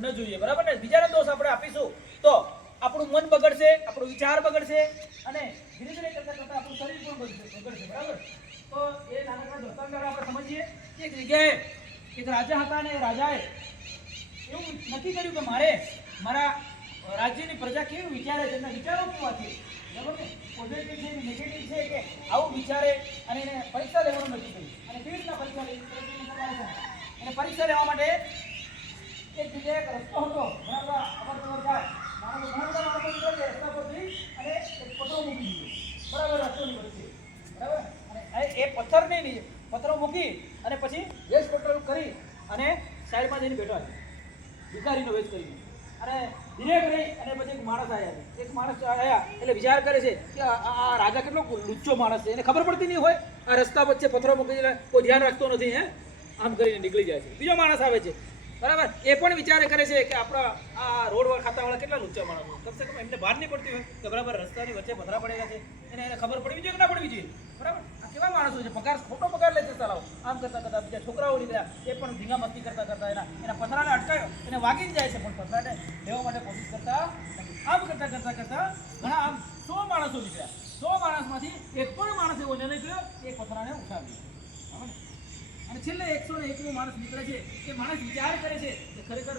ન જોઈએ, બરાબર ને? બીજાને દોષ આપણે આપીશું તો આપણું મન બગડશે, આપણો વિચાર બગડશે અને ધીરે ધીરે કરતા કરતા આપણું શરીર પણ બગડશે, બરાબર? તો એ નાનકડા દ્રષ્ટાંત આપણે સમજીએ કે એક જગ્યાએ એક રાજા હતા અને રાજાએ એવું નક્કી કર્યું કે મારે મારા રાજ્યની પ્રજા કેવું વિચારે છે, એમના વિચારો કેવા છે, બરાબર ને? પોઝિટિવ છે, નેગેટિવ છે કે આવું વિચારે અને એને પરીક્ષા લેવાનું નક્કી કર્યું. અને કેવી રીતના પરીક્ષા લેવી? અને પરીક્ષા લેવા માટે એક જગ્યાએ એક રસ્તો હતો, બરાબર? અવર જાય માણસો ઘણા બધા માણસો નીકળે છે રસ્તા પરથી અને એક પથ્થરો મૂકી દીધો, બરાબર? રસ્તોની વચ્ચે, બરાબર? અને એ પથ્થરો મૂકી અને પછી વેશ પટ્ટો કરી અને સાઈડમાં જઈને બેઠા છે, ભિખારીનો વેશ કરીને. અને ધીરે કરી અને પછી એક માણસ આવ્યા છે. એક માણસ આવ્યા એટલે વિચાર કરે છે કે આ રાજા કેટલો લુચ્ચો માણસ છે, એને ખબર પડતી નહીં હોય આ રસ્તા વચ્ચે પથ્થરો મૂકી કોઈ ધ્યાન રાખતો નથી, હે આમ કરીને નીકળી જાય છે. બીજો માણસ આવે છે, બરાબર? એ પણ વિચાર કરે છે કે આપણા આ રોડ ખાતાવાળા કેટલા લુચ્ચા માણસો, કમસે કમ એમને બહાર નહીં પડતી હોય કે બરાબર રસ્તાની વચ્ચે પથરા પડેલા છે, એને ખબર પડવી જોઈએ કે ના પડવી જોઈએ, બરાબર? આ કેવા માણસો છે, ખોટો પગાર લે છે ચલાવો. આમ કરતા કરતા બીજા છોકરાઓ નીકળ્યા, એ પણ ધીંગા મસ્તી કરતા કરતા એના પથરાને અટકાયો, એને વાગી જ જાય છે પણ પથરાને લેવા માટે કોશિશ કરતા નથી. આમ કરતા કરતા કરતા ઘણા આમ 100 માણસો નીકળ્યા. 100 માણસમાંથી એક પણ માણસ એવો ન નીકળ્યો એ પથરાને ઉઠાવ્યો, બરાબર? અને છેલ્લે 101મો માણસ નીકળે છે. એ માણસ વિચાર કરે છે કે ખરેખર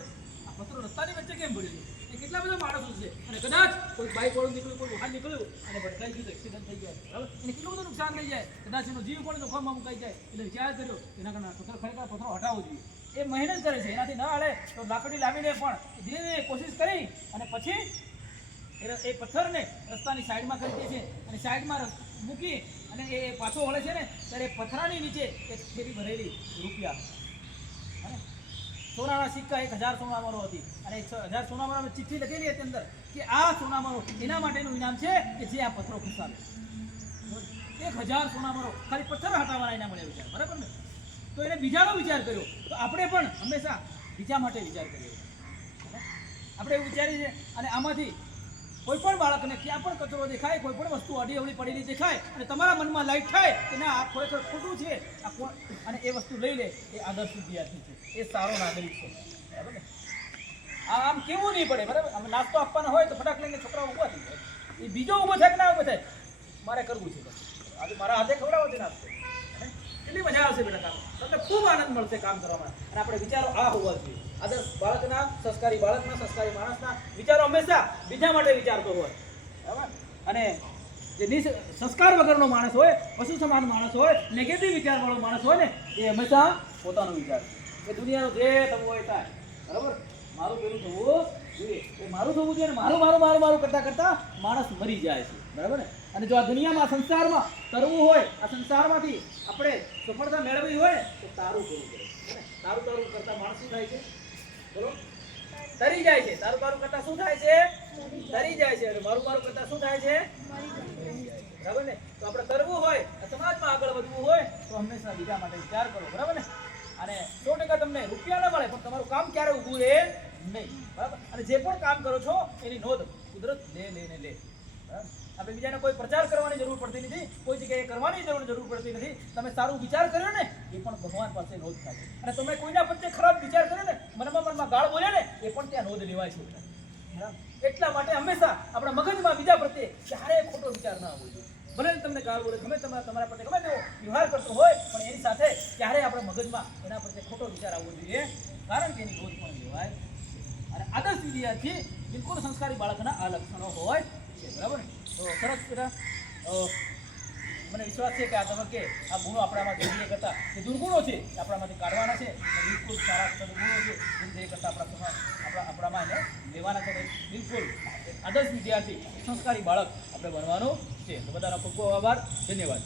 આ પથ્થરો રસ્તાની વચ્ચે કેમ પડ્યો છે, એ કેટલા બધા માણસો છે અને કદાચ કોઈ બાઇક વાળું નીકળ્યું, કોઈ વાહન નીકળ્યું અને ભટકાઈ ગયું, એક્સિડન્ટ થઈ જાય, બરાબર? એને કેટલું બધું નુકસાન થઈ જાય, કદાચ એનો જીવ પણ જોખમમાં મુકાઈ જાય. એટલે વિચાર કર્યો એના કારણે ખરેખર પથ્થરો હટાવવો જોઈએ. એ મહેનત કરે છે, એનાથી ન હળે તો લાકડી લાવીને પણ ધીરે ધીરે કોશિશ કરી અને પછી એ પથ્થરને રસ્તાની સાઈડમાં કરી દે છે અને સાઈડમાં મૂકી અને એ પાછો વળે છે ને ત્યારે પથરાની નીચે એક થેલી ભરેલી રૂપિયા અને સોનાના સિક્કા 1000 સોનામારો હતી અને 1000 સોનામારામાં ચિઠ્ઠી લખેલી હતી અંદર કે આ સોનામારો એના માટેનું ઇનામ છે કે જે આ પથ્થરો ખુશાલે. 1000 સોનામારો ખાલી પથ્થર હટાવવાના ઇનામ મળ્યા વિચાર, બરાબર ને? તો એને બીજાનો વિચાર કર્યો. તો આપણે પણ હંમેશા બીજા માટે વિચાર કર્યો, આપણે એવું વિચારીએ છીએ. અને આમાંથી કોઈ પણ બાળકને ક્યાં પણ કચરો દેખાય, કોઈ પણ વસ્તુ અડી અવળી પડેલી દેખાય અને તમારા મનમાં લાઈટ થાય કે ના આ ખરેખર ખોટું છે અને એ વસ્તુ લઈ લે, એ આદર્શ વિદ્યાર્થી છે, એ સારો નાગરિક છે, બરાબર ને? આમ કેવું નહીં પડે, બરાબર? આમ નાસ્તો આપવાનો હોય તો ફટાક લઈને છોકરાઓ ઊભા થઈ જાય. એ બીજો ઊભો થાય કે ના ઊભો થાય, મારે કરવું છે, આજે મારા હાથે ખવડાવો છે નાસ્તો. કેટલી મજા આવશે બેટા, તમને ખૂબ આનંદ મળશે કામ કરવામાં. અને આપણે વિચારો આ હોવા જોઈએ. આદર્શ બાળકના, સંસ્કારી બાળકના, સંસ્કારી માણસના વિચારો હંમેશા બીજા માટે વિચારતો હોય, બરાબર? અને જે સંસ્કાર વગરનો માણસ હોય, પશુ સમાન માણસ હોય, નેગેટિવ વિચારવાળો માણસ હોય ને, એ હંમેશા પોતાનો વિચાર એ દુનિયાનું જે થવું હોય થાય, બરાબર? મારું પેલું થવું જોઈએ, એ મારું થવું જોઈએ ને મારું મારું મારું મારું કરતાં કરતાં માણસ મરી જાય છે, બરાબર ને? અને જો આ દુનિયામાં, સંસારમાં તરવું હોય, આ સંસારમાંથી આપણે સફળતા મેળવવી હોય તો તારું કરવું પડે. તારું તારું કરતાં માણસ શું થાય છે? બોલો, તરી જાય છે. તારું તારું કરતાં શું થાય છે? તરી જાય છે. અને મારું મારું કરતાં શું થાય છે? બરાબર ને? તો આપણે તરવું હોય, સમાજમાં આગળ વધવું હોય તો હંમેશા બીજા માટે વિચાર કરો, બરાબર ને? અને 100% તમને રૂપિયા ન મળે પણ તમારું કામ ક્યારે ઊભું રહે નહીં, બરાબર? અને જે પણ કામ કરો છો એની નોંધ કુદરત લે, બરાબર? આપણે બીજાને કોઈ પ્રચાર કરવાની જરૂર પડતી નથી, કોઈ જગ્યાએ કરવાની જરૂર પડતી નથી. તમે સારું વિચાર કર્યો ને એ પણ ભગવાન પાસે નોંધ થાય છે. અને તમે કોઈના પ્રત્યે ખરાબ વિચાર કર્યો ને, મનમાં ગાળ બોલ્યા ને, એ પણ ત્યાં નોંધ લેવાય છે, બરાબર? એટલા માટે હંમેશા આપણા મગજમાં બીજા પ્રત્યે ક્યારેય ખોટો વિચાર ના આવવો જોઈએ. ભલે તમને ગાળ બોલે, ગમે તમારા પ્રત્યે ગમે તેવો વ્યવહાર કરતો હોય, પણ એની સાથે ક્યારેય આપણા મગજમાં એના પ્રત્યે ખોટો વિચાર આવવો જોઈએ, કારણ કે એની નોંધ પણ લેવાય. અને આદર્શ વિદ્યાર્થી બિલકુલ સંસ્કારી બાળકના આ લક્ષણો હોય છે, બરાબર ને? તો સરસ બેટા, મને વિશ્વાસ છે કે આ તબક્કે આ ગુણો આપણામાં ધીરે કરતા જે દુર્ગુણો છે એ આપણામાંથી કાઢવાના છે, બિલકુલ સારા સદગુણો છે ધીરે કરતા આપણામાં એને લેવાના છે. બિલકુલ આદર્શ વિદ્યાર્થી, સંસ્કારી બાળક આપણે બનવાનું છે. તો બધાનો ખૂબ ખૂબ આભાર, ધન્યવાદ.